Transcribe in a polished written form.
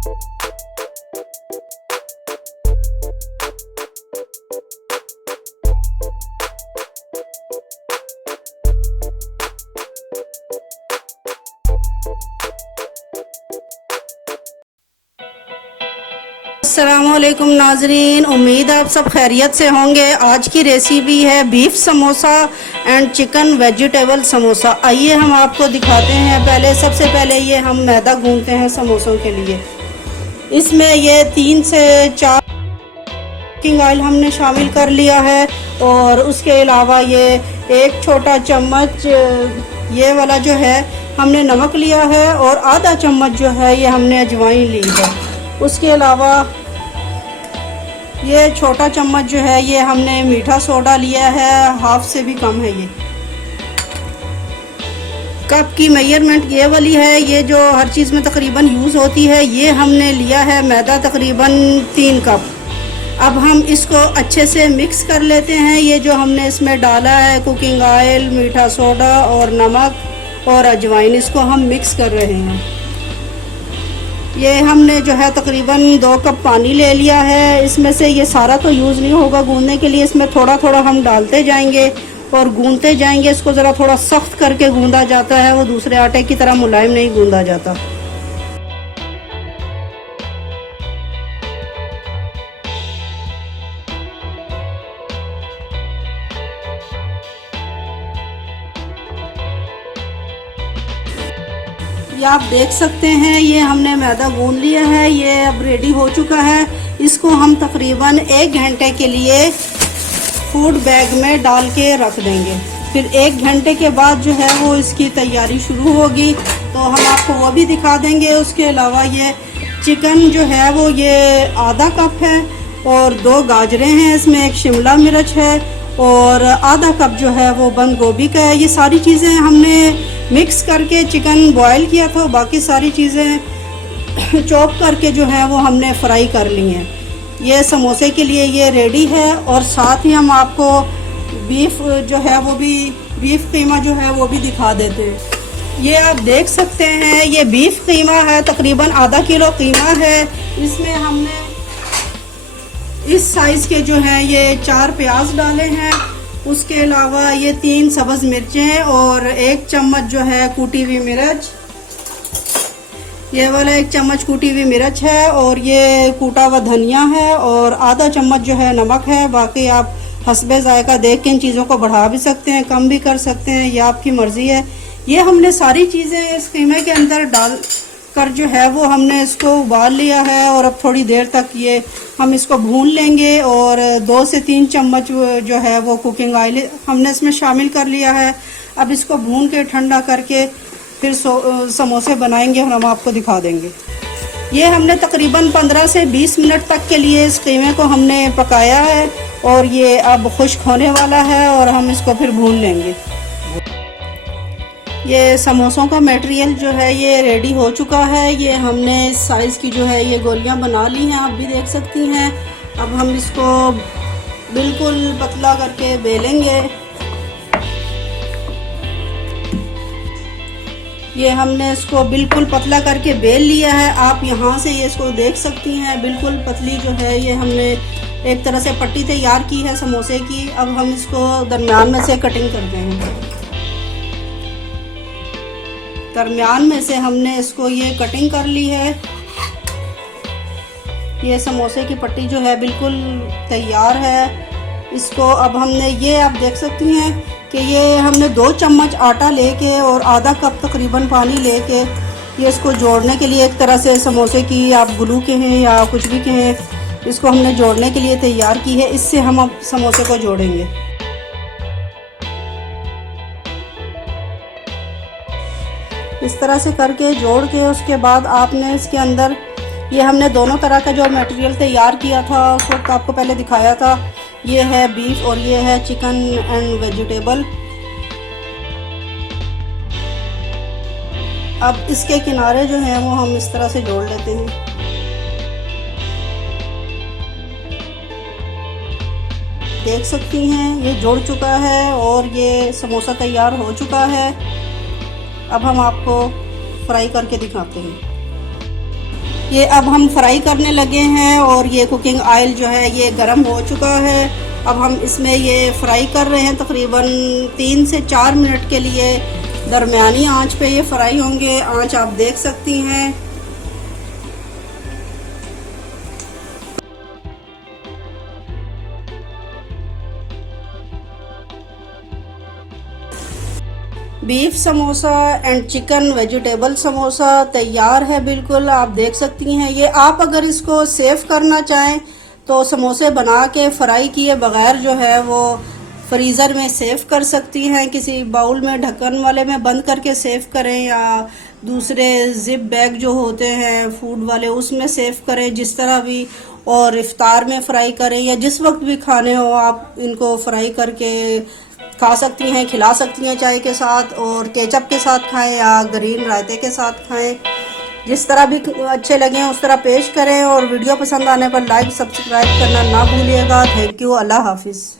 अस्सलामुअलैकुम नाजरीन, उम्मीद आप सब खैरियत से होंगे। आज की रेसिपी है beef samosa and chicken vegetable samosa. आइए हम आपको दिखाते हैं। सबसे पहले ये हम मैदा गूंथते हैं समोसों के लिए। इसमें ये 3 से 4 कुकिंग ऑयल हमने शामिल कर लिया है और उसके अलावा ये 1 छोटा चम्मच ये वाला जो है हमने नमक लिया है और आधा चम्मच जो है ये हमने अजवाइन ली है। उसके अलावा ये छोटा चम्मच जो है ये हमने मीठा सोडा लिया है, हाफ से भी कम है। ये कप की मेजरमेंट ये वाली है, ये जो हर चीज़ में तकरीबन यूज़ होती है। ये हमने लिया है मैदा तकरीबन 3 कप। अब हम इसको अच्छे से मिक्स कर लेते हैं। ये जो हमने इसमें डाला है कुकिंग ऑयल, मीठा सोडा और नमक और अजवाइन, इसको हम मिक्स कर रहे हैं। ये हमने जो है तकरीबन 2 कप पानी ले लिया है। इसमें से ये सारा तो यूज़ नहीं होगा गूंदने के लिए, इसमें थोड़ा थोड़ा हम डालते जाएंगे और गूंदते जाएंगे। इसको ज़रा थोड़ा सख्त करके गूंदा जाता है, वो दूसरे आटे की तरह मुलायम नहीं गूंदा जाता। ये आप देख सकते हैं, ये हमने मैदा गूंद लिया है। ये अब रेडी हो चुका है। इसको हम तकरीबन 1 घंटे के लिए फूड बैग में डाल के रख देंगे। फिर 1 घंटे के बाद जो है वो इसकी तैयारी शुरू होगी, तो हम आपको वो भी दिखा देंगे। उसके अलावा ये चिकन जो है वो ये आधा कप है और 2 गाजरें हैं, इसमें 1 शिमला मिर्च है और आधा कप जो है वो बंद गोभी का है। ये सारी चीज़ें हमने मिक्स करके चिकन बॉयल किया था, बाकी सारी चीज़ें चॉप करके जो है वो हमने फ्राई कर ली हैं। ये समोसे के लिए ये रेडी है। और साथ ही हम आपको बीफ जो है वो भी बीफ कीमा जो है वो भी दिखा देते हैं। ये आप देख सकते हैं, ये बीफ कीमा है, तकरीबन आधा किलो कीमा है। इसमें हमने इस साइज़ के जो है ये 4 प्याज डाले हैं। उसके अलावा ये 3 सब्ज़ मिर्चें और 1 चम्मच जो है कूटी हुई मिर्च, ये वाला 1 चम्मच कूटी हुई मिर्च है और ये कूटा हुआ धनिया है और आधा चम्मच जो है नमक है। बाकी आप हस्बे जायका देख के इन चीज़ों को बढ़ा भी सकते हैं, कम भी कर सकते हैं, ये आपकी मर्ज़ी है। ये हमने सारी चीज़ें इस कीमे के अंदर डाल कर जो है वो हमने इसको उबाल लिया है और अब थोड़ी देर तक ये हम इसको भून लेंगे। और 2 से 3 चम्मच जो है वो कुकिंग ऑयल हमने इसमें शामिल कर लिया है। अब इसको भून के ठंडा करके फिर समोसे बनाएंगे और हम आपको दिखा देंगे। ये हमने तकरीबन 15 से 20 मिनट तक के लिए इस कीमे को हमने पकाया है और ये अब खुश्क होने वाला है और हम इसको फिर भून लेंगे। ये समोसों का मटेरियल जो है ये रेडी हो चुका है। ये हमने इस साइज़ की जो है ये गोलियां बना ली हैं, आप भी देख सकती हैं। अब हम इसको बिल्कुल पतला करके बेलेंगे। ये हमने इसको बिल्कुल पतला करके बेल लिया है। आप यहाँ से ये इसको देख सकती हैं, बिल्कुल पतली जो है ये हमने एक तरह से पट्टी तैयार की है समोसे की। अब हम इसको दरमियान में से कटिंग करते हैं। दरमियान में से हमने इसको ये कटिंग कर ली है। ये समोसे की पट्टी जो है बिल्कुल तैयार है। इसको अब हमने ये आप देख सकती हैं कि ये हमने 2 चम्मच आटा लेके और आधा कप तकरीबन पानी लेके ये इसको जोड़ने के लिए, एक तरह से समोसे की आप ग्लू के हैं या कुछ भी के हैं, इसको हमने जोड़ने के लिए तैयार की है। इससे हम अब समोसे को जोड़ेंगे। इस तरह से करके जोड़ के उसके बाद आपने इसके अंदर ये हमने दोनों तरह का जो मटेरियल तैयार किया था उस वक्त आपको पहले दिखाया था। ये है बीफ और ये है चिकन एंड वेजिटेबल। अब इसके किनारे जो हैं वो हम इस तरह से जोड़ लेते हैं। देख सकती हैं ये जुड़ चुका है और ये समोसा तैयार हो चुका है। अब हम आपको फ्राई करके दिखाते हैं। ये अब हम फ्राई करने लगे हैं और ये कुकिंग ऑयल जो है ये गर्म हो चुका है। अब हम इसमें ये फ्राई कर रहे हैं तकरीबन 3 से 4 मिनट के लिए। दरमियानी आंच पे ये फ्राई होंगे। आंच आप देख सकती हैं। Beef samosa and chicken vegetable samosa तैयार है बिल्कुल। आप देख सकती हैं। ये आप अगर इसको सेव करना चाहें तो समोसे बना के फ्राई किए बगैर जो है वो फ्रीज़र में सेव कर सकती हैं। किसी बाउल में ढक्कन वाले में बंद करके सेव करें या दूसरे जिप बैग जो होते हैं फूड वाले उसमें सेव करें, जिस तरह भी। और इफ्तार में फ्राई करें या जिस वक्त भी खाने हो आप इनको फ्राई करके खा सकती हैं, खिला सकती हैं चाय के साथ, और केचप के साथ खाएं या ग्रीन रायते के साथ खाएं। जिस तरह भी अच्छे लगें उस तरह पेश करें। और वीडियो पसंद आने पर लाइक सब्सक्राइब करना ना भूलिएगा। Thank you. अल्लाह हाफिज़।